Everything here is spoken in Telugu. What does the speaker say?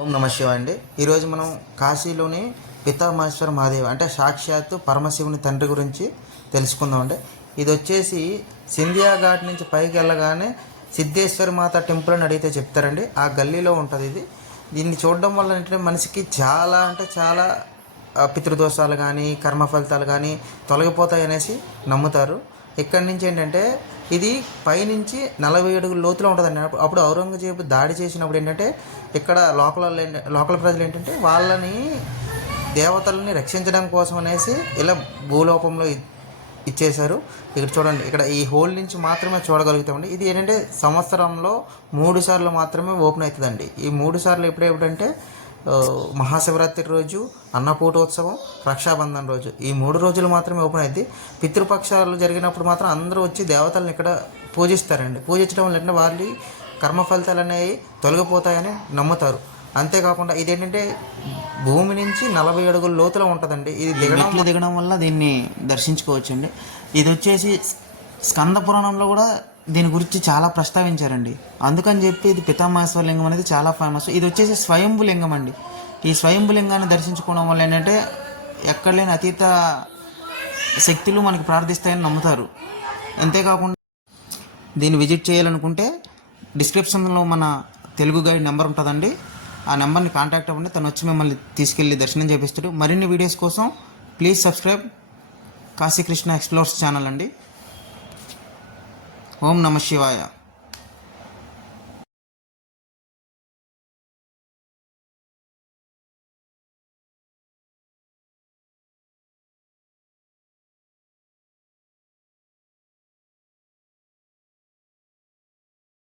ఓం నమ శివ అండి ఈరోజు మనం కాశీలోని పితామహేశ్వర మహాదేవ్ అంటే సాక్షాత్తు పరమశివుని తండ్రి గురించి తెలుసుకుందాం అండి ఇది వచ్చేసి సింధియా ఘాట్ నుంచి పైకి వెళ్ళగానే సిద్ధేశ్వరి మాత టెంపుల్ అని అడిగితే చెప్తారండి. ఆ గల్లీలో ఉంటుంది ఇది. దీన్ని చూడడం వల్ల ఏంటంటే మనిషికి చాలా అంటే చాలా పితృదోషాలు కానీ కర్మ ఫలితాలు కానీ తొలగిపోతాయి అనేసి నమ్ముతారు. ఇక్కడి నుంచి ఏంటంటే ఇది పైనుంచి నలభై అడుగుల లోతులో ఉంటుందండి. అప్పుడు- అప్పుడు ఔరంగజేబు దాడి చేసినప్పుడు ఏంటంటే ఇక్కడ లోకల్ లోకల్ ప్రజలు ఏంటంటే వాళ్ళని దేవతలని రక్షించడం కోసం అనేసి ఇలా భూలోకంలో ఇచ్చేశారు. ఇక్కడ చూడండి ఇక్కడ ఈ హోల్ నుంచి మాత్రమే చూడగలుగుతామండి. ఇది ఏంటంటే సంవత్సరంలో మూడు సార్లు మాత్రమే ఓపెన్ అవుతుందండి. ఈ మూడు సార్లు ఎప్పుడెప్పుడంటే మహాశివరాత్రి రోజు అన్నకూటోత్సవం రక్షాబంధన్ రోజు. ఈ మూడు రోజులు మాత్రమే ఓపెన్ అయింది పితృపక్షాలు జరిగినప్పుడు మాత్రం అందరూ వచ్చి దేవతలను ఇక్కడ పూజిస్తారండి. పూజించడం వల్ల ఏంటంటే వాళ్ళ కర్మ ఫలితాలు అనేవి తొలగిపోతాయని నమ్ముతారు. అంతేకాకుండా ఇదేంటంటే భూమి నుంచి నలభై అడుగుల లోతులో ఉంటుందండి. ఇది దిగడం దిగడం వల్ల దీన్ని దర్శించుకోవచ్చండి. ఇది వచ్చేసి స్కంద పురాణంలో కూడా దీని గురించి చాలా ప్రస్తావించారండి. అందుకని చెప్పి ఇది పితామహేశ్వర లింగం అనేది చాలా ఫేమస్. ఇది వచ్చేసి స్వయంభు లింగం అండి. ఈ స్వయంభు లింగాన్ని దర్శించుకోవడం వల్ల ఏంటంటే ఎక్కడ లేని అతీత శక్తులు మనకి ప్రార్థిస్తాయని నమ్ముతారు. అంతేకాకుండా దీన్ని విజిట్ చేయాలనుకుంటే డిస్క్రిప్షన్లో మన తెలుగు గైడ్ నెంబర్ ఉంటుందండి. ఆ నెంబర్ని కాంటాక్ట్ అవ్వండి. తను వచ్చి మిమ్మల్ని తీసుకెళ్ళి దర్శనం చేపిస్తాడు. మరిన్ని వీడియోస్ కోసం please subscribe Kashikrishna explores channel అండి. ఓం నమ శివాయ.